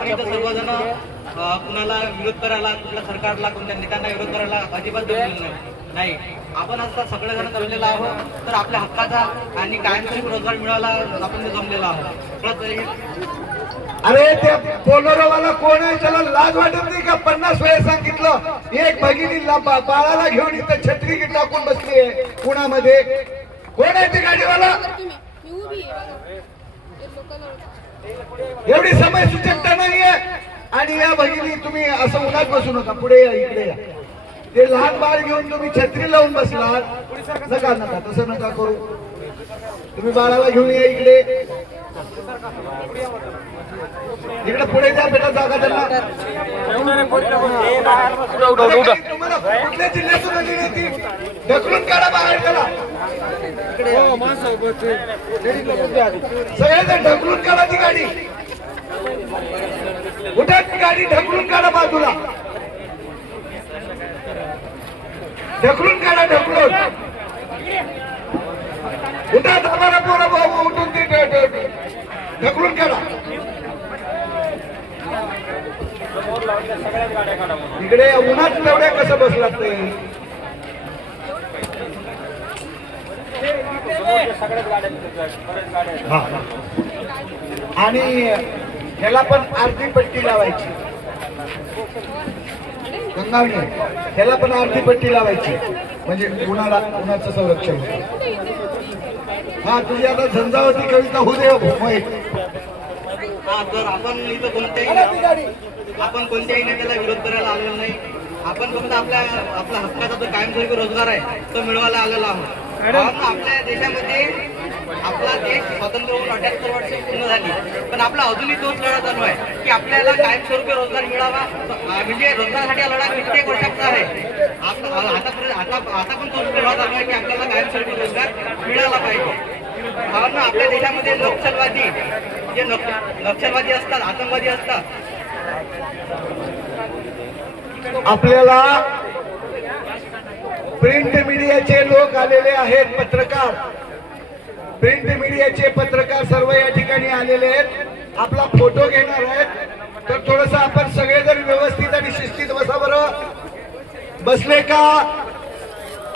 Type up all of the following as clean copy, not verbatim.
आपण इथं सर्वजण कुणाला विरोध करायला, कुठल्या सरकारला, कोणत्या नेत्यांना विरोध करायला अजिबात जमलेलं नाही. आपण असं सगळेजण जमलेलो आहोत तर आपल्या हक्काचा आणि कायमस्वरूपी रोजगार मिळाला आपण जमलेलो आहोत. अरे ते बोलोरोवाला कोण आहे? त्याला लाज वाटत नाही का? 50 वेळा सांगितलं. एक भगिनीला बाळाला घेऊन इथं छत्री टाकून बसली आहे पुण्यामध्ये. कोण आहे ते गाडीवाला? एवढी समय सुचकता नाहीये. आणि या भगिनी तुम्ही असं उन्हात बसू नका, पुढे या, इकडे या. ते लहान बाळ घेऊन तुम्ही छत्री लावून बसलात. नका नका तसं नका करू. तुम्ही बाळाला घेऊन या इकडे. इकडे पुढे जा बेटा, जागा त्यांना. तुम्हाला कुठल्या जिल्ह्यातून आली नाही ती? ढकलून काढा बाहेर त्याला. सगळेजण ढकलून काढा ती गाडी. उठा, ती गाडी ढकलून काढा बाजूला. ढकलून काढा, ढकलून. उठा, दाबारा पोरा भाऊ, उठून ते ढकलून काढा. इकडे उन्हात तेवढ्या कसं बसलात ते? आणि ह्याला पण अर्धी पट्टी लावायची. गंगावणे ह्याला पण अर्धी पट्टी लावायची म्हणजे उन्हाचं संरक्षण. हा, तुझी आता झंझावती कविता होऊ दे. तर आपण इथं कोणत्याही नेत्याला विरोध करायला आलेलो नाही. आपण फक्त आपल्या हक्काचा जो कायमस्वरूपी रोजगार आहे तो मिळवायला आलेला आहोत. आपल्या देशामध्ये आपला देश स्वतंत्र होऊन 78 वर्ष पूर्ण झाली, पण आपला अजूनही तोच लढा चालू आहे की आपल्याला कायमस्वरूपी रोजगार मिळावा. म्हणजे रोजगारासाठी हा लढा कित्येक वर्षाचा आहे. आता पण तोच लढा चालू आहे की आपल्याला कायमस्वरूपी रोजगार मिळाला पाहिजे. आपल्या देशामध्ये नक्षलवादी असतात, आतंकवादी असतात. आपल्याला प्रिंट मीडियाचे लोक आलेले आहेत, पत्रकार. प्रिंट मीडियाचे पत्रकार सर्व या ठिकाणी आलेले आहेत. आपला फोटो घेणार आहेत. तर थोडस आपण सगळेजण व्यवस्थित आणि शिस्तीत बसा बरं. बसले का?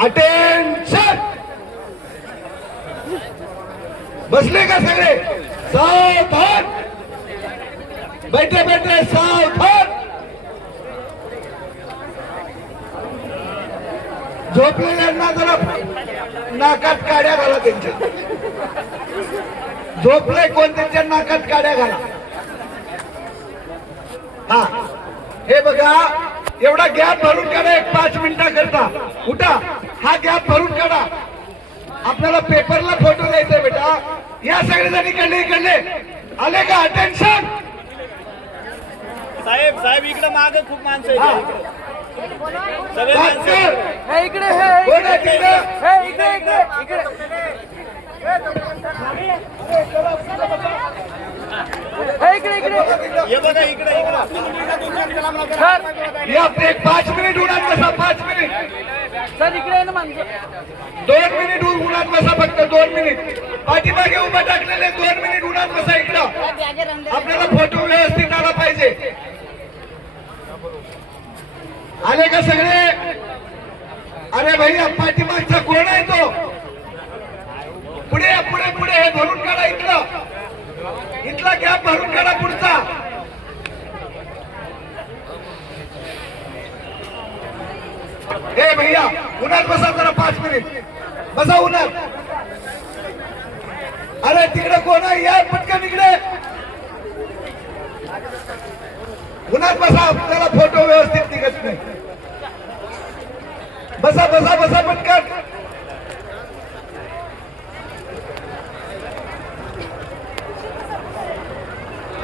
अटेन्शन. बसले का सगळे? सावधान. बैठे बैठे सावधान. झोपलेल्यांना जरा नाकात काड्या घाला. त्यांच्या झोपले कोण त्यांच्या नाकात काड्या घाला. हा, हे बघा, एवढा गॅप भरून काढा. एक 5 मिनिटाकरता उठा. हा गॅप भरून काढा. आपल्याला पेपरला फोटो द्यायचा बेटा. या सगळेजण इकडले आले का? अटेन्शन. साहेब इकडे मागे खूप माणसं आहेत. एक 5 मिनिट उन्हात बसा. 5 मिनिट सर इकडे ना माणसं. 2 मिनिट उन्हात बसा. फक्त 2 मिनिट. पाठीमागे उभा टाकलेले 2 मिनिट उन्हात बसा. इकडं आपल्याला फोटो व्यवस्थित आला पाहिजे. आले का सगळे? अरे भैया, पाठीमागचा कोण आहे तो? पुढे पुढे पुढे. हे भरून काढा. इथला गॅप भरून काढा. पुढचा. हे भैया, उन्हात बसा जरा 5 मिनिट. बसा उन्हात. अरे तिकडे कोण आहे? या पटकन इकडे. उन्हात बसा. त्याला फोटो व्यवस्थित निघत नाही. बसा बसा बसा पटकन.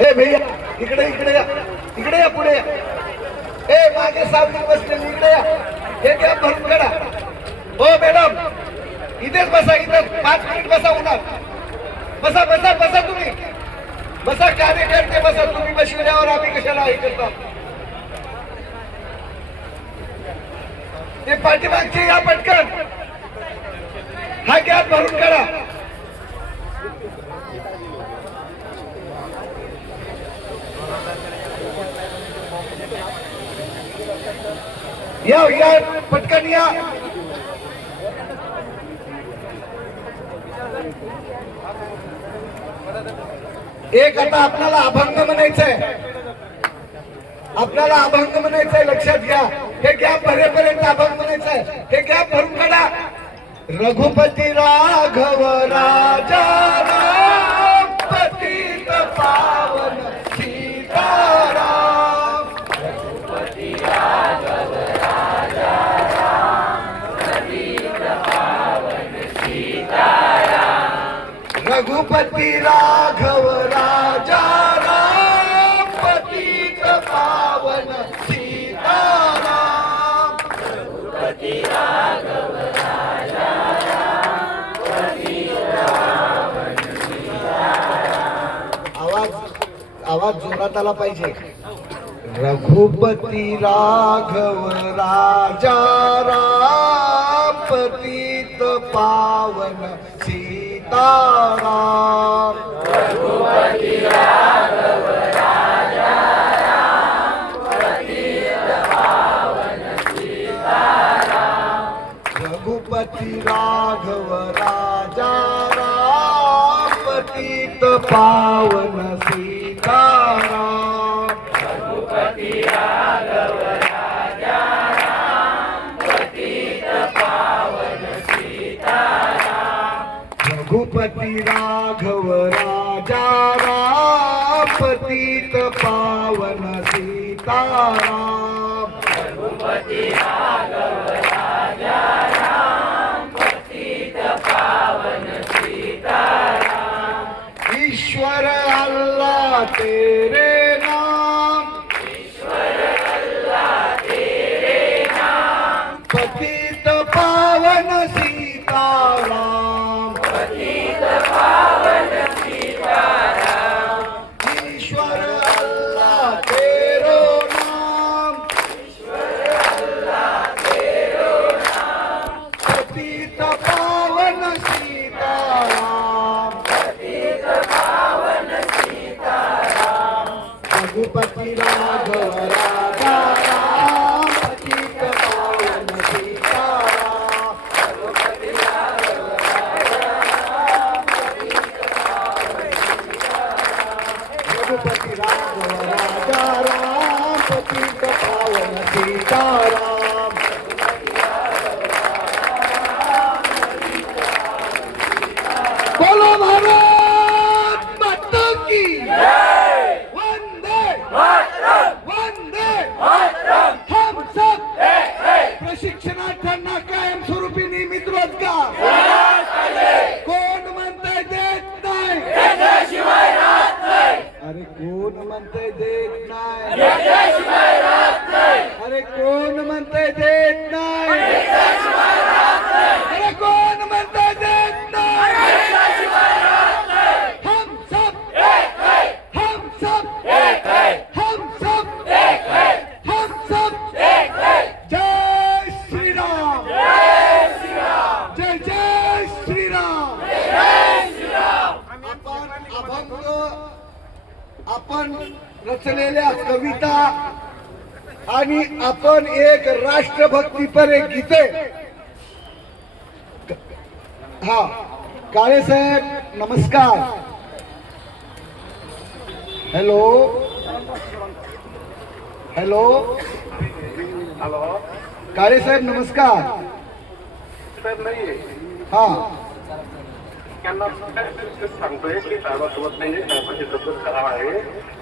ए भैया, इकडे या पुढे या. ए मागे सावली बसलेली, इकडे या. हे गॅप भरून काढा. हो मॅडम, इथेच बसा. इथं 5 मिनिट बसा उन्हात. बसा बसा बसा. तुम्ही बसा. कार्यकर्ते बसा. तुम्ही बसल्यावर आम्ही कशाला हे करतो? ते पाठीमागचे या पटकन. हा गॅप भरून काढा. या या पटकन या. एक आता आपल्याला अभंग म्हणायचंय, आपल्याला अभंग म्हणायचंय, लक्षात घ्या. हे गॅप भरेपर्यंत अभंग म्हणायचंय. हे गॅप भरून काढा. रघुपती राघव राजा राम पतित पावन सीताराम. रघुपती राघव राजा राम पतित पावन सीताराम. रघुपती राघव राजा राम पतित पावन सीताराम. रघुपती राघव राजा राम पतित पावन सीताराम. आवाज जोरात आला पाहिजे. रघुपती राघव राजा राम पतित पावन सीताराम. रघुपती राघव राजा राम पतित पावन सीताराम. रघुपती राघव राजा राम पतित पावन सीताराम. रघुपती राघव राजा राम पतित पावन सीताराम. रघुपती राघव राजा राम पतित पावन सीताराम. रघुपती राघव राजा राम पतित पावन सीताराम. ईश्वर अल्लाह तेरे नाम, ईश्वर अल्लाह तेरे नाम पतित पावन सीताराम. पतित पावन सीताराम. ईश्वर अल्लाह तेरो नाम, ईश्वर अल्लाह तेरो नाम पतित पावन सीताराम. पतित पावन सीताराम. रघुपती राघव राजा राम पतित पावन सीताराम. रघुपती राघव राजा राम पतित पावन सीताराम. रघुपती राघव राजा राम पतित पावन सीताराम. बोलो भारत माता की वंदे वंदे. हम सब प्रशिक्षणार्थ्यांना कायमस्वरूपी नियमित रोजगार. कोण म्हणतंय देत नाही? अरे कोण म्हणतंय देत नाही? अरे कोण म्हणतंय देत नाही? अरे कोण म्हणतंय देत नाही? हम सब हम सब हम सब हम सब. जय श्री राम. जय जय श्री राम. आपण रचलेल्या कविता आणि आपण एक राष्ट्रभक्तीपर एक गीते. हा काळे साहेब नमस्कार. हॅलो हॅलो काळे साहेब नमस्कार. हा त्यांना सांगतोय की साहेबांसोबत नाही, साहेबांची तब्येत खराब आहे.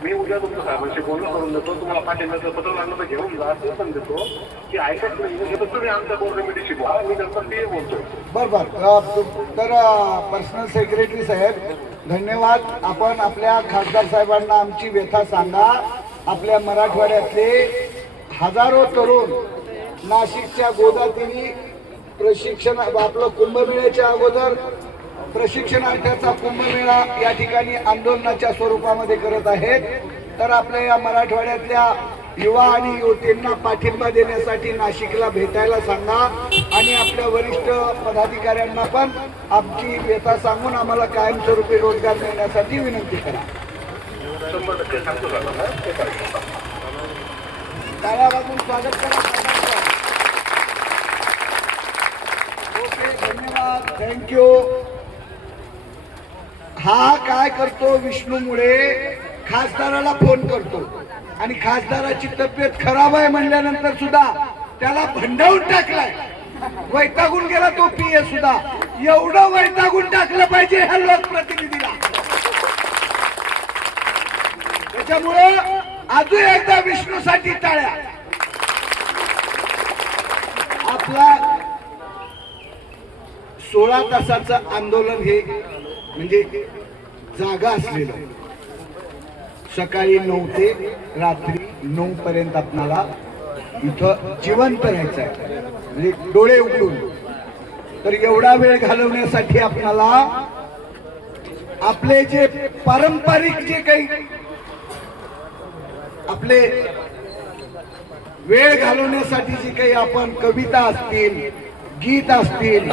मी उद्या तुमच्या साहेबांशी बोलणं करून देतो. तुम्हाला पाठिंब्याचं पत्र लागलं तर घेऊन जा, ते पण देतो की ऐकत नाही तर तुम्ही आमच्या बोर्ड कमिटी शिकवा. मी नंतर ते बोलतो. बरोबर. तर पर्सनल सेक्रेटरी साहेब धन्यवाद. आपण आपल्या खासदार साहेबांना आमची व्यथा सांगा. आपल्या मराठवाड्यातले हजारो तरुण नाशिकच्या गोदातीनी प्रशिक्षण आपलं कुंभमेळ्याच्या अगोदर प्रशिक्षणार्थ्याचा कुंभमेळा या ठिकाणी आंदोलनाच्या स्वरूपामध्ये करत आहेत. तर आपल्या या मराठवाड्यातल्या युवा आणि युवतींना पाठिंबा देण्यासाठी नाशिकला भेटायला सांगा आणि आपल्या वरिष्ठ पदाधिकाऱ्यांना पण आमची व्यथा सांगून आम्हाला कायमस्वरूपी रोजगार मिळण्यासाठी विनंती करा. 100% सांगतो. टाळ्या वाजवून स्वागत करा. थँक्यू. हा काय करतो विष्णूमुळे खासदाराला फोन करतो आणि खासदाराची तब्येत खराब आहे म्हणल्यानंतर सुद्धा त्याला भंडावून टाकलाय. वैतागून गेला तो पीए सुद्धा. एवढं वैतागून टाकलं पाहिजे ह्या लोकप्रतिनिधीला. त्याच्यामुळं अजून एकदा विष्णूसाठी टाळ्या. आपला 16 तासाचं आंदोलन हे म्हणजे जागा असलेलं. सकाळी 9 ते रात्री 9 पर्यंत आपणाला इथं जिवंत राहायचं आहे, म्हणजे डोळे उघडून. तर एवढा वेळ घालवण्यासाठी आपणाला आपले जे पारंपरिक जे काही आपले वेळ घालवण्यासाठी जे काही आपण कविता असतील, गीत असतील,